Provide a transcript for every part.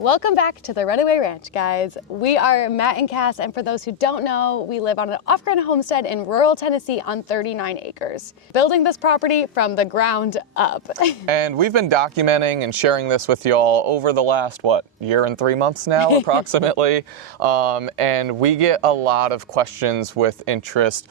Welcome back to the Runaway Ranch, guys. We are Matt and Cass, and for those who don't know, we live on an off-grid homestead in rural Tennessee on 39 acres, building this property from the ground up. And we've been documenting and sharing this with y'all over the last, year and 3 months now, approximately. And we get a lot of questions with interest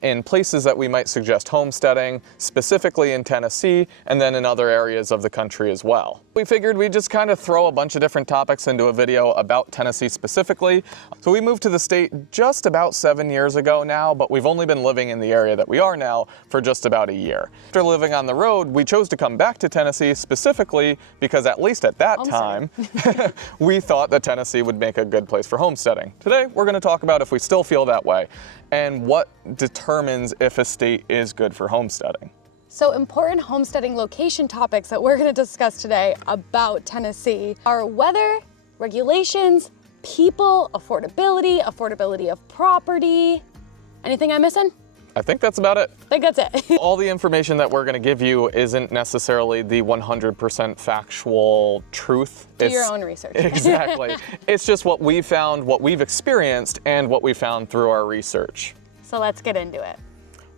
in places that we might suggest homesteading, specifically in Tennessee, and then in other areas of the country as well. We figured we'd just kind of throw a bunch of different topics into a video about Tennessee specifically. So we moved to the state just about 7 years ago now, but we've only been living in the area that we are now for just about a year. After living on the road, we chose to come back to Tennessee specifically because at least at that time, we thought that Tennessee would make a good place for homesteading. Today, we're going to talk about if we still feel that way and what determines if a state is good for homesteading. So important homesteading location topics that we're going to discuss today about Tennessee are weather, regulations, people, affordability of property. Anything I'm missing? I think that's about it. I think that's it. All the information that we're going to give you isn't necessarily the 100% factual truth. Do your own research. Exactly. It's just what we found, what we've experienced, and what we found through our research. So let's get into it.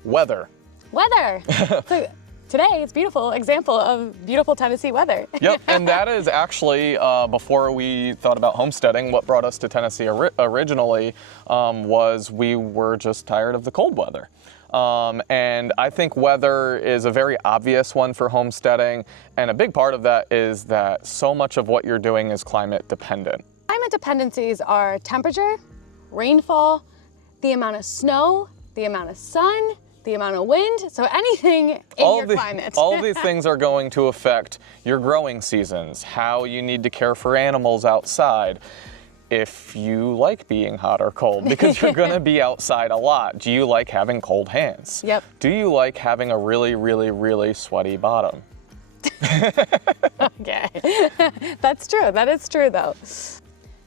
Weather. Weather. So today it's beautiful example of beautiful Tennessee weather. Yep, and that is actually, before we thought about homesteading, what brought us to Tennessee originally was we were just tired of the cold weather. And I think weather is a very obvious one for homesteading, and a big part of that is that so much of what you're doing is climate dependent. Climate dependencies are temperature, rainfall, the amount of snow, the amount of sun, the amount of wind, so anything in your climate. All of these things are going to affect your growing seasons, how you need to care for animals outside, if you like being hot or cold, because you're gonna be outside a lot. Do you like having cold hands? Yep. Do you like having a really, really, really sweaty bottom? Okay, that's true, that is true though.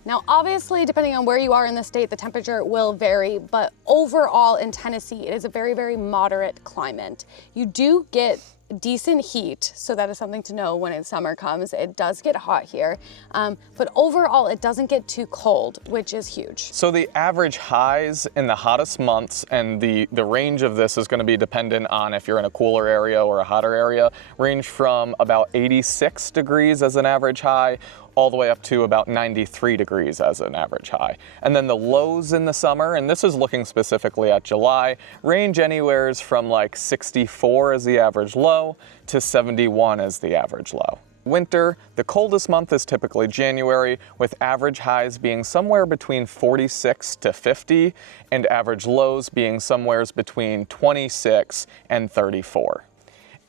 Now, obviously, depending on where you are in the state, the temperature will vary, but overall in Tennessee, it is a very, very moderate climate. You do get decent heat, so that is something to know when summer comes. It does get hot here, but overall, it doesn't get too cold, which is huge. So the average highs in the hottest months, and the range of this is going to be dependent on if you're in a cooler area or a hotter area, range from about 86 degrees as an average high, all the way up to about 93 degrees as an average high. And then the lows in the summer, and this is looking specifically at July, range anywhere from like 64 as the average low to 71 as the average low. Winter, the coldest month is typically January, with average highs being somewhere between 46 to 50, and average lows being somewhere between 26 and 34.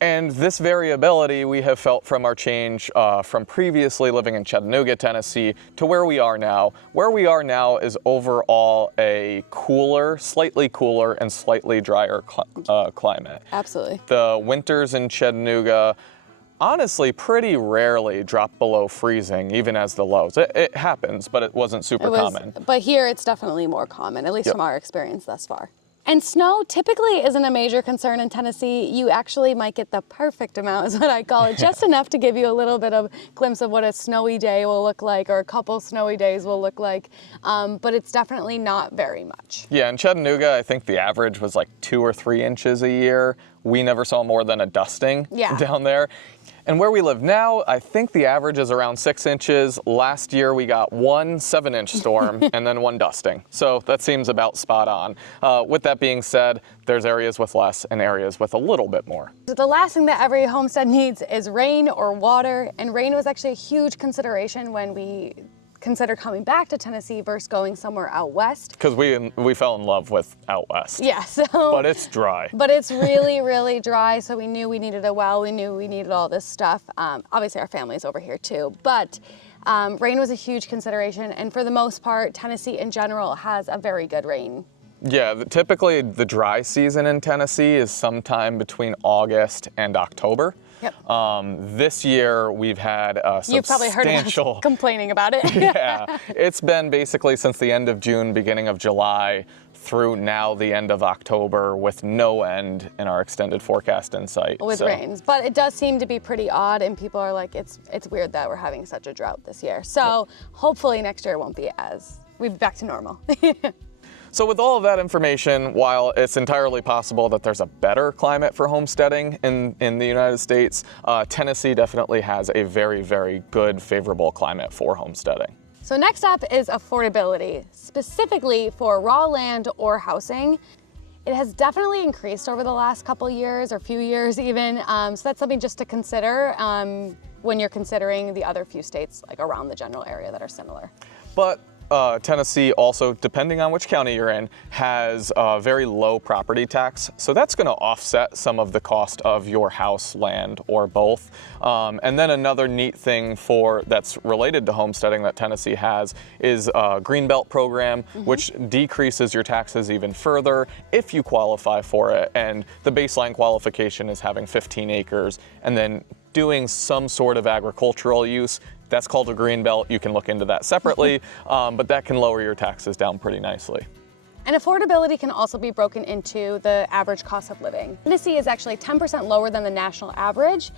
And this variability we have felt from our change from previously living in Chattanooga, Tennessee, to where we are now. Where we are now is overall a cooler, slightly cooler, and slightly drier climate. Absolutely. The winters in Chattanooga honestly pretty rarely drop below freezing, even as the lows. It happens, but it wasn't super common. But here it's definitely more common, at least from our experience thus far. And snow typically isn't a major concern in Tennessee. You actually might get the perfect amount, is what I call it, just enough to give you a little bit of glimpse of what a snowy day will look like, or a couple snowy days will look like, but it's definitely not very much. Yeah, in Chattanooga, I think the average was like 2 or 3 inches a year. We never saw more than a dusting down there. And where we live now, I think the average is around 6 inches. Last year, we got 1 7-inch storm and then 1 dusting. So that seems about spot on. With that being said, there's areas with less and areas with a little bit more. The last thing that every homestead needs is rain or water. And rain was actually a huge consideration when we consider coming back to Tennessee versus going somewhere out west. Because we fell in love with out west. Yeah, so. But it's dry. But it's really, really dry, so we knew we needed a well, we knew we needed all this stuff. Obviously our family's over here too, but rain was a huge consideration, and for the most part, Tennessee in general has a very good rain. Yeah, typically the dry season in Tennessee is sometime between August and October. Yep. This year we've had a substantial... You've probably heard of us complaining about it. Yeah, it's been basically since the end of June, beginning of July, through now the end of October with no end in our extended forecast in sight. With rains. But it does seem to be pretty odd, and people are like, it's weird that we're having such a drought this year. So hopefully next year won't be we'll be back to normal. So with all of that information, while it's entirely possible that there's a better climate for homesteading in the United States, Tennessee definitely has a very, very good, favorable climate for homesteading. So next up is affordability, specifically for raw land or housing. It has definitely increased over the last couple years or few years even, so that's something just to consider when you're considering the other few states like around the general area that are similar. But Tennessee also, depending on which county you're in, has a very low property tax. So that's going to offset some of the cost of your house, land, or both. And then another neat thing that's related to homesteading that Tennessee has is a Greenbelt program, which decreases your taxes even further if you qualify for it. And the baseline qualification is having 15 acres and then doing some sort of agricultural use. That's called a green belt. You can look into that separately, but that can lower your taxes down pretty nicely. And affordability can also be broken into the average cost of living. Tennessee is actually 10% lower than the national average,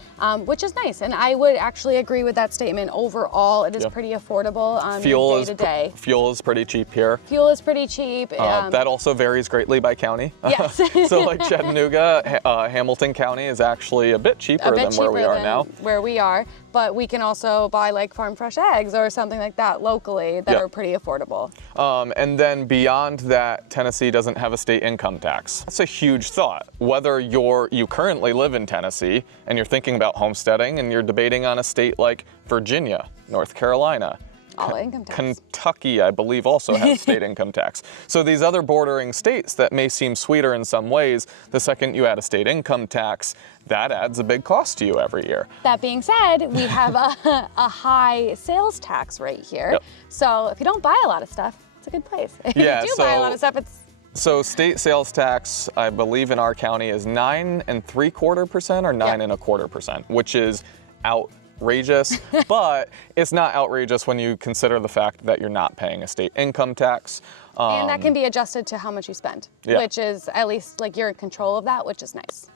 which is nice. And I would actually agree with that statement. Overall, it is pretty affordable day to day. Fuel is pretty cheap here. Fuel is pretty cheap. That also varies greatly by county. Yes. So like Chattanooga, Hamilton County is actually a bit cheaper than where we are now. Where we are, but we can also buy like farm fresh eggs or something like that locally that are pretty affordable. And then beyond that, Tennessee doesn't have a state income tax. That's a huge thought. Whether you currently live in Tennessee and you're thinking about homesteading and you're debating on a state like Virginia, North Carolina, all income tax. Kentucky, I believe, also has state income tax. So these other bordering states that may seem sweeter in some ways, the second you add a state income tax, that adds a big cost to you every year. That being said, we have a high sales tax rate here. So if you don't buy a lot of stuff, it's a good place. If you do buy a lot of stuff, So state sales tax, I believe in our county, is 9.75% or 9.25%, which is outrageous, but it's not outrageous when you consider the fact that you're not paying a state income tax. And that can be adjusted to how much you spend, which is at least like you're in control of that, which is nice.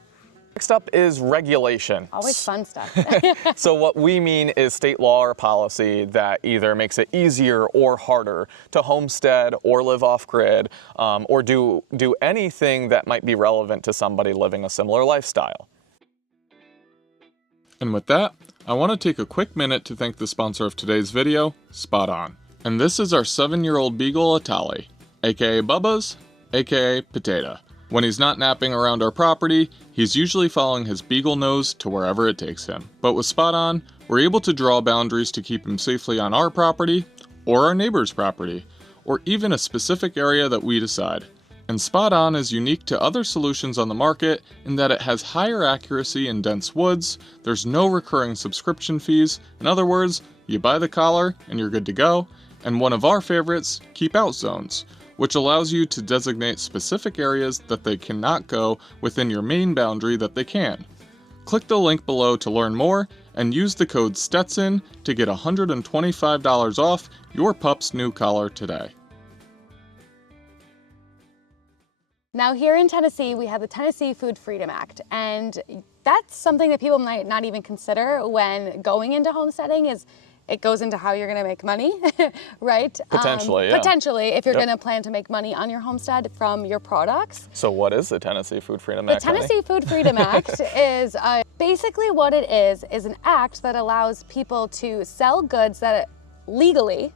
Next up is regulation. Always fun stuff. So what we mean is state law or policy that either makes it easier or harder to homestead or live off-grid or do anything that might be relevant to somebody living a similar lifestyle. And with that, I want to take a quick minute to thank the sponsor of today's video, Spoton. And this is our 7-year-old Beagle Atali, aka Bubba's, aka Potato. When he's not napping around our property, he's usually following his beagle nose to wherever it takes him. But with Spoton, we're able to draw boundaries to keep him safely on our property, or our neighbor's property, or even a specific area that we decide. And Spoton is unique to other solutions on the market in that it has higher accuracy in dense woods, there's no recurring subscription fees, in other words, you buy the collar and you're good to go, and one of our favorites, keep out zones, which allows you to designate specific areas that they cannot go within your main boundary that they can. Click the link below to learn more and use the code Stetson to get $125 off your pup's new collar today. Now here in Tennessee, we have the Tennessee Food Freedom Act, and that's something that people might not even consider when going into homesteading. It goes into how you're going to make money, right? Potentially, Potentially, if you're going to plan to make money on your homestead from your products. So what is the Tennessee Food Freedom Act? The Tennessee Food Freedom Act is basically what it is an act that allows people to sell goods that legally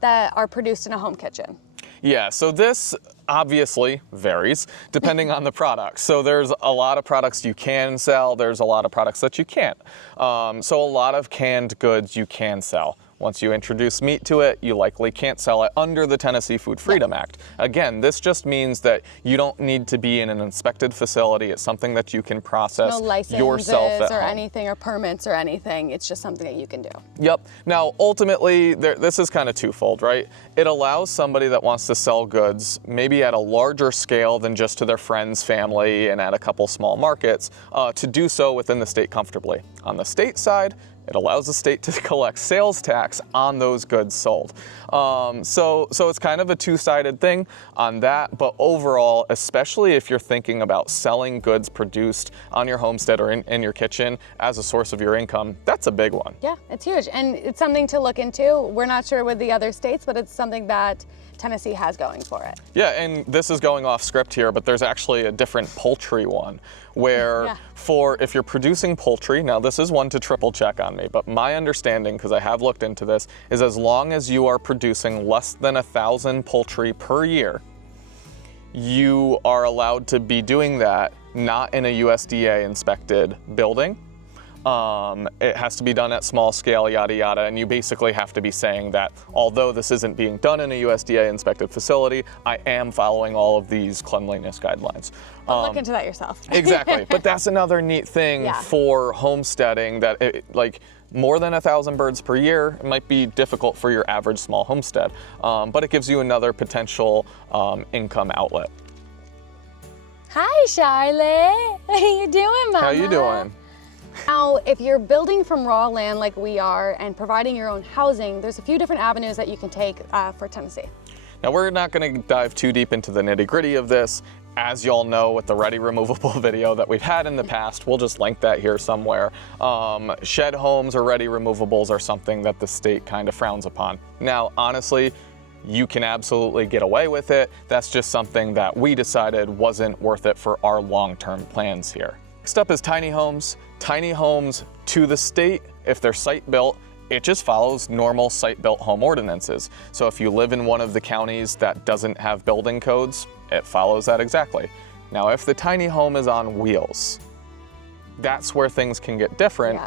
that are produced in a home kitchen. Yeah, so this obviously varies depending on the product. So there's a lot of products you can sell, there's a lot of products that you can't. So a lot of canned goods you can sell. Once you introduce meat to it, you likely can't sell it under the Tennessee Food Freedom Act. Again, this just means that you don't need to be in an inspected facility. It's something that you can process yourself at home. Or anything, or permits or anything. It's just something that you can do. Yep. Now, ultimately, this is kind of twofold, right? It allows somebody that wants to sell goods, maybe at a larger scale than just to their friends, family, and at a couple small markets, to do so within the state comfortably. On the state side, it allows the state to collect sales tax on those goods sold. So it's kind of a two-sided thing on that, but overall, especially if you're thinking about selling goods produced on your homestead or in your kitchen as a source of your income, that's a big one. Yeah, it's huge, and it's something to look into. We're not sure with the other states, but it's something that Tennessee has going for it. Yeah, and this is going off script here, but there's actually a different poultry one where if you're producing poultry, now this is one to triple check on me, but my understanding, because I have looked into this, is as long as you are producing less than 1,000 poultry per year, you are allowed to be doing that not in a USDA inspected building. It has to be done at small scale, yada yada, and you basically have to be saying that although this isn't being done in a USDA inspected facility, I am following all of these cleanliness guidelines. Look into that yourself. Exactly, but that's another neat thing for homesteading, that like more than 1,000 birds per year, it might be difficult for your average small homestead, but it gives you another potential income outlet. Hi, Charlotte. How you doing, Mama? How you doing? Now, if you're building from raw land like we are and providing your own housing, there's a few different avenues that you can take for Tennessee. Now, we're not going to dive too deep into the nitty-gritty of this. As y'all know with the ready removable video that we've had in the past, we'll just link that here somewhere. Shed homes or ready removables are something that the state kind of frowns upon. Now, honestly, you can absolutely get away with it. That's just something that we decided wasn't worth it for our long-term plans here. Next up is tiny homes. Tiny homes to the state, if they're site-built, it just follows normal site-built home ordinances. So if you live in one of the counties that doesn't have building codes, it follows that exactly. Now, if the tiny home is on wheels, that's where things can get different.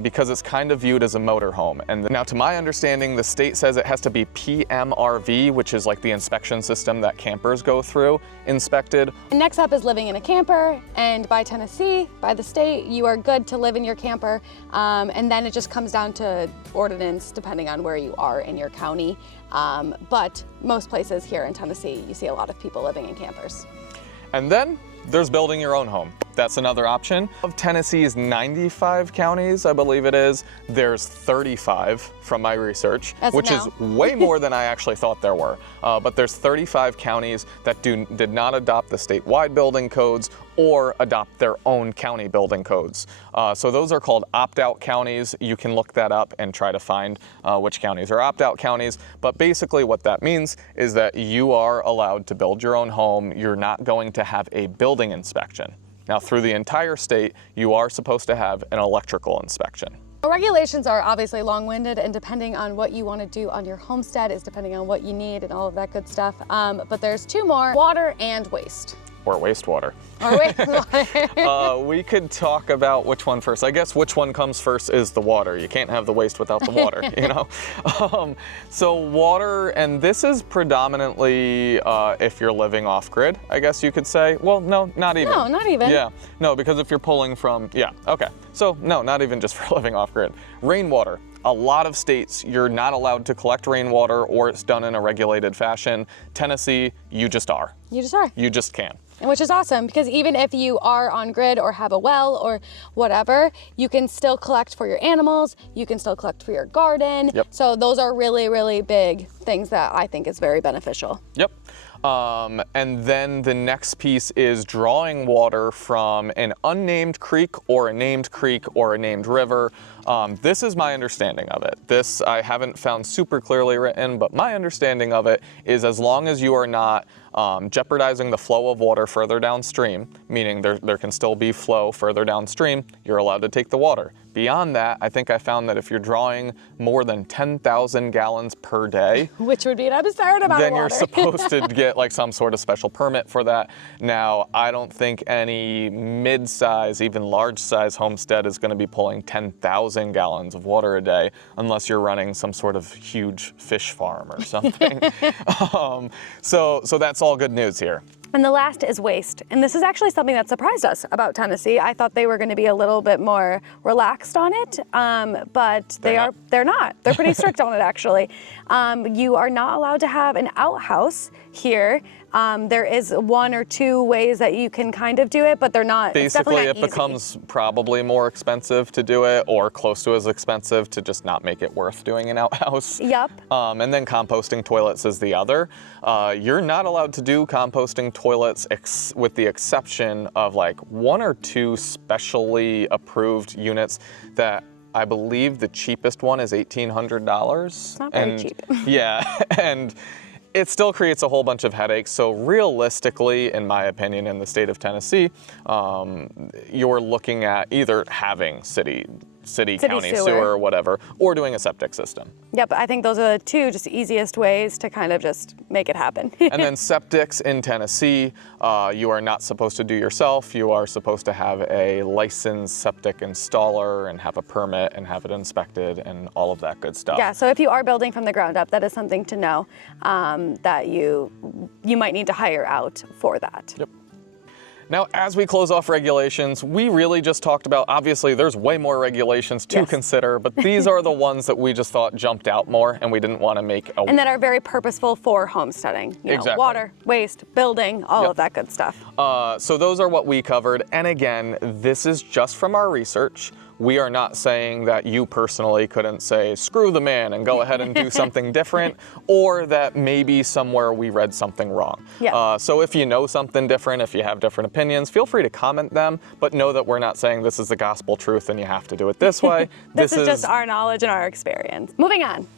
Because it's kind of viewed as a motorhome. And now, to my understanding, the state says it has to be PMRV, which is like the inspection system that campers go through, inspected. And next up is living in a camper, and by Tennessee, by the state, you are good to live in your camper. And then it just comes down to ordinance depending on where you are in your county. But most places here in Tennessee, you see a lot of people living in campers. And then there's building your own home. That's another option. Of Tennessee's 95 counties, I believe it is, there's 35 from my research, which is way more than I actually thought there were. But there's 35 counties that did not adopt the statewide building codes or adopt their own county building codes. So those are called opt-out counties. You can look that up and try to find which counties are opt-out counties. But basically what that means is that you are allowed to build your own home. You're not going to have a building inspection. Now, through the entire state, you are supposed to have an electrical inspection. Regulations are obviously long-winded, and depending on what you want to do on your homestead is depending on what you need and all of that good stuff. But there's two more: water and waste. Or wastewater. Or wastewater. We could talk about which one first. I guess which one comes first is the water. You can't have the waste without the water, you know? So water, and this is predominantly if you're living off-grid, I guess you could say. Well, no, not even. No, not even. Yeah, no, because if you're pulling from, okay. So no, not even just for living off-grid. Rainwater. A lot of states, you're not allowed to collect rainwater, or it's done in a regulated fashion. Tennessee, you just are. You just are. You just can. And which is awesome, because even if you are on grid or have a well or whatever, you can still collect for your animals, you can still collect for your garden. Yep. So those are really, really big things that I think is very beneficial. Yep. And then the next piece is drawing water from an unnamed creek or a named river. This is my understanding of it. This I haven't found super clearly written, but my understanding of it is as long as you are not jeopardizing the flow of water further downstream, meaning there can still be flow further downstream, you're allowed to take the water. Beyond that, I think I found that if you're drawing more than 10,000 gallons per day, which would be an absurd amount of water, then you're supposed to get like some sort of special permit for that. Now, I don't think any mid-size, even large-size homestead is going to be pulling 10,000 gallons of water a day unless you're running some sort of huge fish farm or something. So that's all good news here. And the last is waste. And this is actually something that surprised us about Tennessee. I thought they were going to be a little bit more relaxed on it, but they're not. They're pretty strict on it, actually. You are not allowed to have an outhouse here. There is 1 or 2 ways that you can kind of do it, but they're not. Basically, it's it becomes probably more expensive to do it, or close to as expensive to just not make it worth doing an outhouse. Yep. And then composting toilets is the other. You're not allowed to do composting toilets with the exception of like 1 or 2 specially approved units that I believe the cheapest one is $1,800. It's not very cheap. Yeah, and it still creates a whole bunch of headaches. So realistically, in my opinion, in the state of Tennessee, you're looking at either having city, county, sewer, or whatever, or doing a septic system. Yep, I think those are the 2 just easiest ways to kind of just make it happen. And then septics in Tennessee, you are not supposed to do yourself. You are supposed to have a licensed septic installer and have a permit and have it inspected and all of that good stuff. Yeah, so if you are building from the ground up, that is something to know that you might need to hire out for that. Yep. Now, as we close off regulations, we really just talked about, obviously there's way more regulations to consider, but these are the ones that we just thought jumped out more and we didn't want to make a... And that are very purposeful for homesteading. You know, exactly. Water, waste, building, all of that good stuff. So those are what we covered. And again, this is just from our research. We are not saying that you personally couldn't say, screw the man and go ahead and do something different, or that maybe somewhere we read something wrong. Yeah. So if you know something different, if you have different opinions, feel free to comment them, but know that we're not saying this is the gospel truth and you have to do it this way. This is just our knowledge and our experience. Moving on.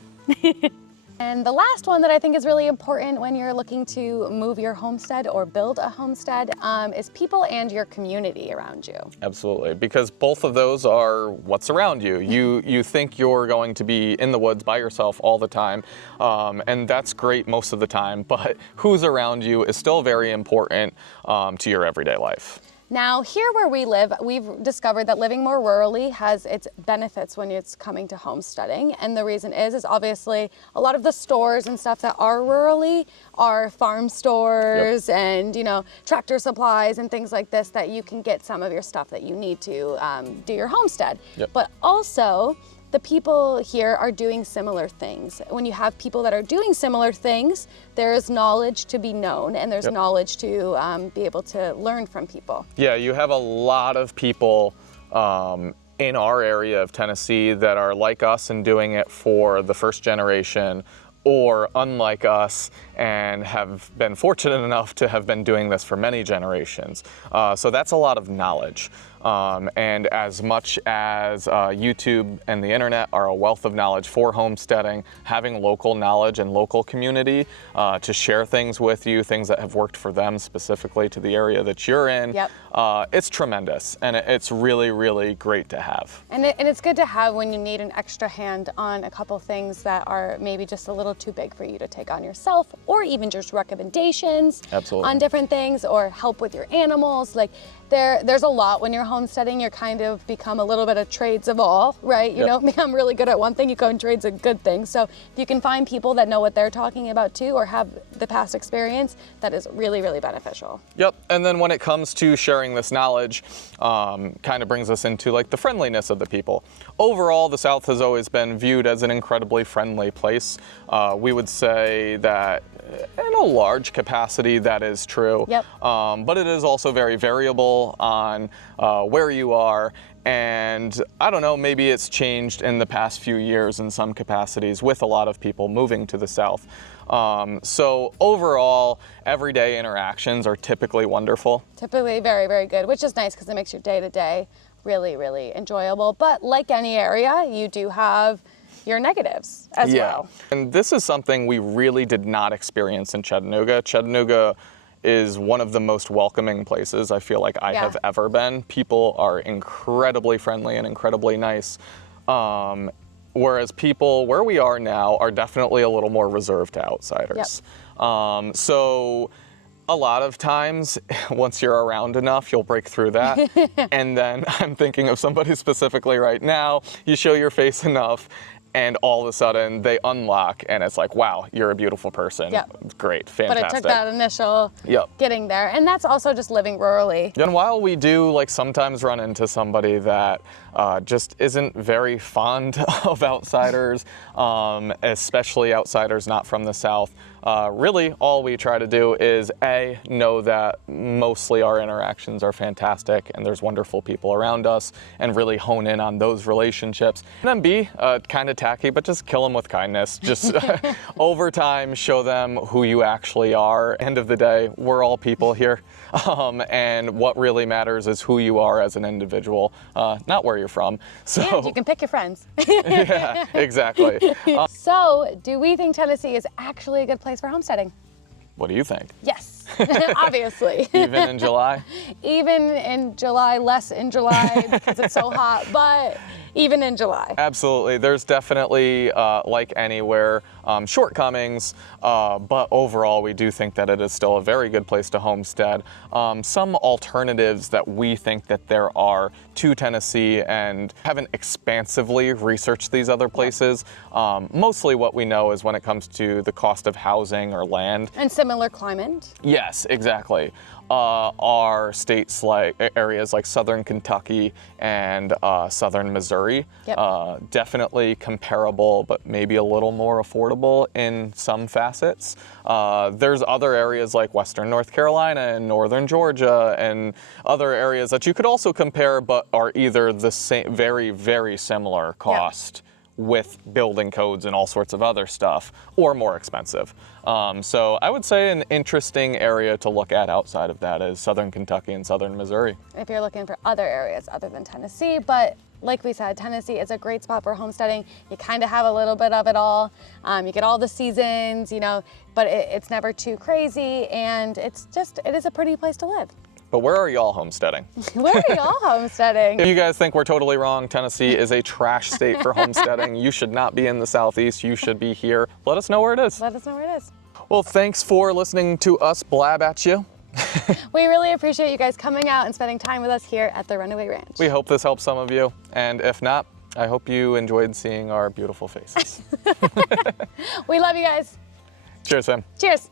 And the last one that I think is really important when you're looking to move your homestead or build a homestead is people and your community around you. Absolutely, because both of those are what's around you. You think you're going to be in the woods by yourself all the time, and that's great most of the time, but who's around you is still very important to your everyday life. Now, here where we live, we've discovered that living more rurally has its benefits when it's coming to homesteading. And the reason is obviously a lot of the stores and stuff that are rurally are farm stores and, you know, tractor supplies and things like this that you can get some of your stuff that you need to do your homestead. But also, the people here are doing similar things. When you have people that are doing similar things, there is knowledge to be known and there's knowledge to be able to learn from people. Yeah, you have a lot of people in our area of Tennessee that are like us and doing it for the first generation, or unlike us and have been fortunate enough to have been doing this for many generations. So that's a lot of knowledge. And as much as YouTube and the internet are a wealth of knowledge for homesteading, having local knowledge and local community to share things with you, things that have worked for them specifically to the area that you're in, it's tremendous. And it's really, really great to have. And it's good to have when you need an extra hand on a couple things that are maybe just a little too big for you to take on yourself, or even just recommendations on different things, or help with your animals. Like there's a lot when you're homesteading. You're kind of become a little bit of trades of all, right? You don't become really good at one thing, you go and trades a good thing. So if you can find people that know what they're talking about too, or have the past experience, that is really, really beneficial. Yep, and then when it comes to sharing this knowledge, kind of brings us into like the friendliness of the people. Overall, the South has always been viewed as an incredibly friendly place. We would say that in a large capacity that is true, but it is also very variable on where you are. And I don't know, maybe it's changed in the past few years in some capacities with a lot of people moving to the South. So overall, everyday interactions are typically wonderful. Typically very, very good, which is nice because it makes your day-to-day really, really enjoyable. But like any area, you do have your negatives as well. And this is something we really did not experience in Chattanooga. Chattanooga is one of the most welcoming places I feel like I have ever been. People are incredibly friendly and incredibly nice. Whereas people where we are now are definitely a little more reserved to outsiders. So a lot of times, once you're around enough, you'll break through that. And then I'm thinking of somebody specifically right now, you show your face enough, and all of a sudden they unlock and it's like, wow, you're a beautiful person. Yep. Great, But fantastic. it took that initial Yep. getting there. And that's also just living rurally. And while we do like sometimes run into somebody that just isn't very fond of outsiders, especially outsiders not from the South, really all we try to do is know that mostly our interactions are fantastic and there's wonderful people around us, and really hone in on those relationships. And then B, kind of tacky, but just kill them with kindness. Just over time, show them who you actually are. End of the day, we're all people here. And what really matters is who you are as an individual, not where you're from. So And you can pick your friends. yeah, exactly. So, do we think Tennessee is actually a good place for homesteading? What do you think? Yes, obviously. Even in July? Even in July, less in July because it's so hot, but even in July. Absolutely. There's definitely, like anywhere, shortcomings, but overall we do think that it is still a very good place to homestead. Some alternatives that we think that there are to Tennessee, and haven't expansively researched these other places. Mostly what we know is when it comes to the cost of housing or land. And similar climate. Yes, exactly. Are states like areas like southern Kentucky and southern Missouri. Yep. Definitely comparable, but maybe a little more affordable in some facets. There's other areas like western North Carolina and northern Georgia and other areas that you could also compare, but are either the same, very, very similar cost. Yep. With building codes and all sorts of other stuff, or more expensive. So I would say an interesting area to look at outside of that is southern Kentucky and southern Missouri. If you're looking for other areas other than Tennessee, but like we said, Tennessee is a great spot for homesteading. You kind of have a little bit of it all. You get all the seasons, you know, but it's never too crazy, and it is a pretty place to live. But where are y'all homesteading? Where are y'all homesteading? If you guys think we're totally wrong, Tennessee is a trash state for homesteading. You should not be in the Southeast. You should be here. Let us know where it is. Let us know where it is. Well, thanks for listening to us blab at you. We really appreciate you guys coming out and spending time with us here at the Runaway Ranch. We hope this helps some of you. And if not, I hope you enjoyed seeing our beautiful faces. We love you guys. Cheers, fam. Cheers.